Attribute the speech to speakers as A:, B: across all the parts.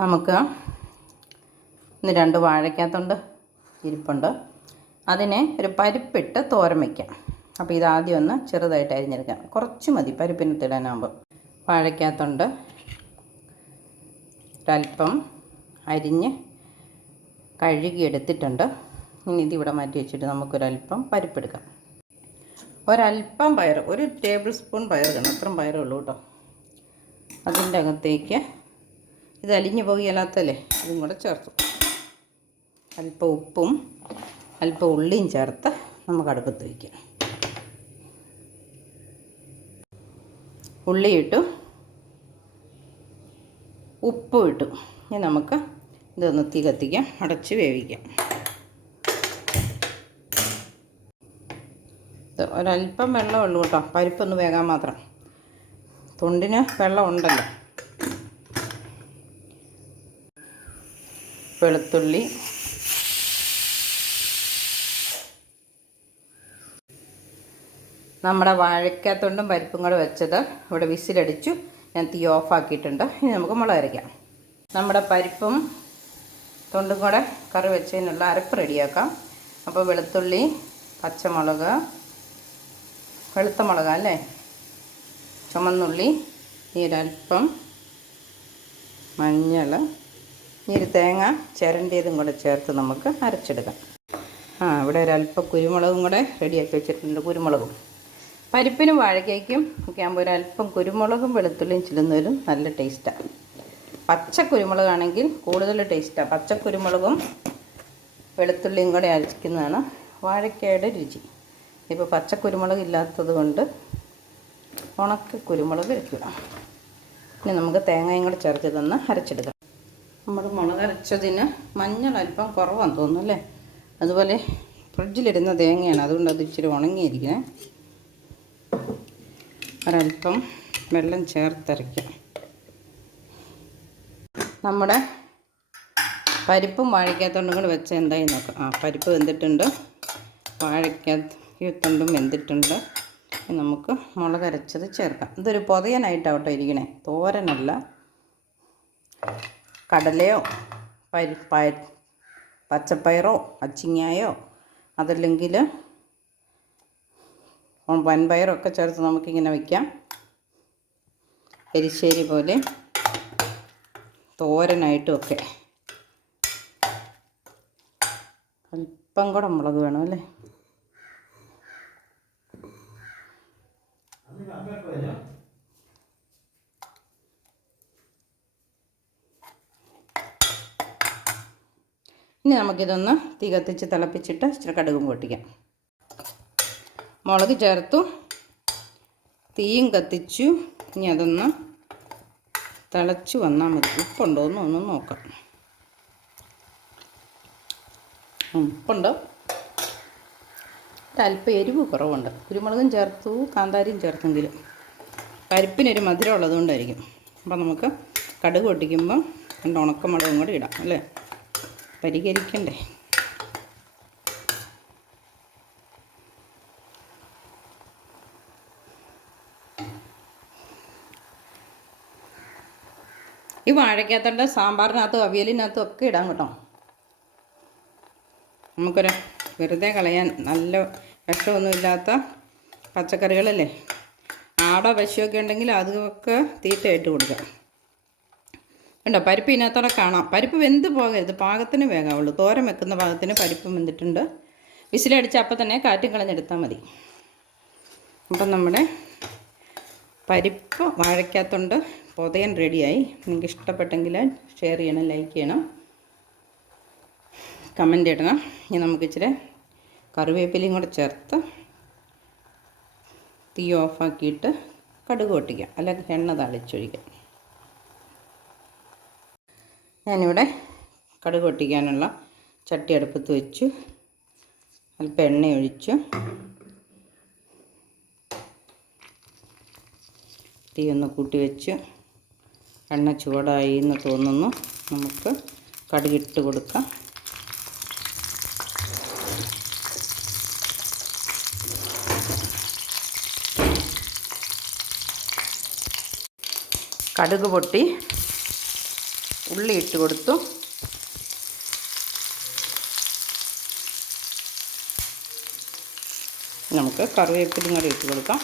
A: നമുക്ക് ഇന്ന് രണ്ട് വാഴയ്ക്കകത്തുണ്ട് ഇരിപ്പുണ്ട്. അതിനെ ഒരു പരിപ്പിട്ട് തോരൻ വയ്ക്കാം അപ്പോൾ ഇതാദ്യം ഒന്ന് ചെറുതായിട്ട് അരിഞ്ഞെടുക്കാം. കുറച്ച് മതി പരിപ്പിന് തിടാനാകുമ്പോൾ വാഴയ്ക്കകത്തുണ്ട്. ഒരല്പം അരിഞ്ഞ് കഴുകിയെടുത്തിട്ടുണ്ട്. ഇനി ഇതിവിടെ മാറ്റി വെച്ചിട്ട് നമുക്കൊരല്പം പരിപ്പെടുക്കാം. ഒരല്പം പയർ ഒരു ടേബിൾ സ്പൂൺ പയർ കാണും അത്രയും പയറേ ഉള്ളൂ കേട്ടോ. അതിന്റെ അകത്തേക്ക് ഇത് അലിഞ്ഞു പോകുകയല്ലാത്തല്ലേ അതും കൂടെ ചേർത്തു. അല്പം ഉപ്പും അല്പം ഉള്ളിയും ചേർത്ത് നമുക്ക് അടുപ്പത്ത് വയ്ക്കാം. ഉള്ളി ഇട്ടു. ഉപ്പും ഇട്ടു. ഇനി നമുക്ക് ഇതൊന്ന് തീ കത്തിക്കാം. അടച്ച് വേവിക്കാം. ഒരല്പം വെള്ളം ഉള്ളൂ കേട്ടോ. പരിപ്പൊന്ന് വേകാൻ മാത്രം. തൊണ്ടിന് വെള്ളം ഉണ്ടല്ലോ വെളുത്തുള്ളി. നമ്മുടെ വാഴക്കാത്തൊണ്ടും പരിപ്പും കൂടെ വെച്ചത് ഇവിടെ വിസിലടിച്ചു. ഞാൻ തീ ഓഫാക്കിയിട്ടുണ്ട്. ഇനി നമുക്ക് മുളക് അരയ്ക്കാം നമ്മുടെ പരിപ്പും തൊണ്ടും കൂടെ കറി വെച്ചതിനുള്ള അരപ്പ് റെഡിയാക്കാം. അപ്പോൾ വെളുത്തുള്ളി പച്ചമുളക് വെളുത്ത മുളക് അല്ലേ? ചുമന്നുള്ളി ഈ ഒരൽപ്പം മഞ്ഞൾ നീര് തേങ്ങ ചിരണ്ടിയതും കൂടെ ചേർത്ത് നമുക്ക് അരച്ചെടുക്കാം. ആ ഇവിടെ ഒരല്പം കുരുമുളകും കൂടെ റെഡിയാക്കി വെച്ചിട്ടുണ്ട് കുരുമുളകും. പരിപ്പിനും വാഴയ്ക്കും ഒക്കെ ആകുമ്പോൾ ഒരല്പം കുരുമുളകും വെളുത്തുള്ളിയും ചില്ലുന്നതിലും നല്ല ടേസ്റ്റാണ് പച്ച കുരുമുളകാണെങ്കിൽ കൂടുതൽ ടേസ്റ്റാണ് പച്ച കുരുമുളകും വെളുത്തുള്ളിയും കൂടെ അരയ്ക്കുന്നതാണ് വാഴയ്ക്കയുടെ രുചി. ഇപ്പോൾ പച്ച കുരുമുളക് ഇല്ലാത്തത് കൊണ്ട് ഉണക്ക കുരുമുളക് വയ്ക്കുക ഇനി നമുക്ക് തേങ്ങയും കൂടെ ചേർത്ത് തന്ന് അരച്ചെടുക്കാം. നമ്മൾ മുളക് അരച്ചതിന് മഞ്ഞൾ അല്പം കുറവാന്ന് തോന്നുന്നു അല്ലേ? അതുപോലെ ഫ്രിഡ്ജിലിരുന്ന തേങ്ങയാണ്. അതുകൊണ്ട് അത് ഇച്ചിരി ഉണങ്ങിയിരിക്കണേ. ഒരല്പം വെള്ളം ചേർത്തരയ്ക്കാം നമ്മുടെ പരിപ്പും വാഴയ്ക്കകത്തോണ്ടും കൂടെ വെച്ച് എന്തായി നോക്കാം. ആ പരിപ്പ് വെന്തിട്ടുണ്ട്. വാഴയ്ക്കകത്തുണ്ടും വെന്തിട്ടുണ്ട്. നമുക്ക് മുളകരച്ചത് ചേർക്കാം. ഇതൊരു പൊതയനായിട്ടാവട്ടോ ഇരിക്കണേ. തോരനല്ല. കടലയോ പരി പച്ചപ്പയറോ അച്ചിങ്ങായോ അതല്ലെങ്കിൽ വൻപയറോ ഒക്കെ ചേർത്ത് നമുക്കിങ്ങനെ വയ്ക്കാം എരിശ്ശേരി പോലെ തോരനായിട്ടും ഒക്കെ. അല്പം കൂടെ മുളക് വേണം അല്ലേ? ഇനി നമുക്കിതൊന്ന് തീ കത്തിച്ച് തിളപ്പിച്ചിട്ട് ഇച്ചിരി കടുകും പൊട്ടിക്കാം. മുളക് ചേർത്തു. തീയും കത്തിച്ചു. ഇനി അതൊന്ന് തിളച്ച് വന്നാൽ മതി. ഉപ്പുണ്ടോ എന്ന് ഒന്ന് നോക്കാം. ഉപ്പുണ്ടോ? അല്പം എരിവ് കുറവുണ്ട്. കുരുമുളകും ചേർത്തു കാന്താരിയും ചേർത്തെങ്കിലും പരിപ്പിനൊരു മധുരം ഉള്ളതുകൊണ്ടായിരിക്കും. അപ്പം നമുക്ക് കടുക് പൊട്ടിക്കുമ്പം രണ്ട് ഉണക്കമുളകും കൂടി ഇടാം അല്ലേ? പരിഹരിക്കണ്ടേ? ഈ വാഴയ്ക്കകത്തുണ്ട് സാമ്പാറിനകത്തും അവിയലിനകത്തും ഒക്കെ ഇടാം കേട്ടോ. നമുക്കൊരു വെറുതെ കളയാൻ നല്ല വിഷമൊന്നുമില്ലാത്ത പച്ചക്കറികളല്ലേ? ആടോ പശുവൊക്കെ ഉണ്ടെങ്കിൽ അതൊക്കെ തീറ്റയായിട്ട് കൊടുക്കാം. കണ്ടോ? പരിപ്പ് ഇതിനകത്തോടെ കാണാം. പരിപ്പ് വെന്ത് പോകരുത് പാകത്തിന് വേഗമുള്ളൂ തോരൻ വെക്കുന്ന പാകത്തിന് പരിപ്പ് വെന്തിട്ടുണ്ട്. വിസിലടിച്ച് അപ്പം തന്നെ കാറ്റും കളഞ്ഞെടുത്താൽ മതി. അപ്പം നമ്മുടെ പരിപ്പ് വാഴയ്ക്കകത്തുണ്ട്. പൊതയൻ റെഡിയായി. നിങ്ങൾക്ക് ഇഷ്ടപ്പെട്ടെങ്കിൽ ഷെയർ ചെയ്യണം ലൈക്ക് ചെയ്യണം. കമന്റ് ഇടണം. ഇനി നമുക്ക് ഇച്ചിരി കറിവേപ്പിലയും കൂടെ ചേർത്ത് തീ ഓഫാക്കിയിട്ട് കടുക് പൊട്ടിക്കാം. അല്ലെങ്കിൽ എണ്ണ തളിച്ചൊഴിക്കാം. ഞാനിവിടെ കടുക് പൊട്ടിക്കാനുള്ള ചട്ടി അടുപ്പത്ത് വെച്ചു. അല്പം എണ്ണ ഒഴിച്ചു. തീ ഒന്ന് കൂട്ടി വെച്ച്. എണ്ണ ചൂടായി എന്ന് തോന്നുന്നു. നമുക്ക് കടുകിട്ട് കൊടുക്കാം. കടുക് പൊട്ടി ഉള്ളി ഇട്ട് കൊടുത്തു. നമുക്ക് കറിവേപ്പിലും കൂടി ഇട്ട് കൊടുക്കാം.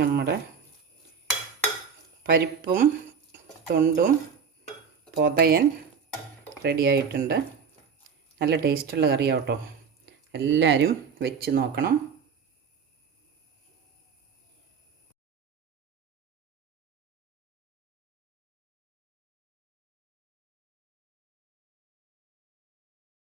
A: നമ്മുടെ പരിപ്പും തൊണ്ടും പൊതയൻ റെഡിയായിട്ടുണ്ട് നല്ല ടേസ്റ്റുള്ള കറിയാട്ടോ എല്ലാവരും വെച്ച് നോക്കണം.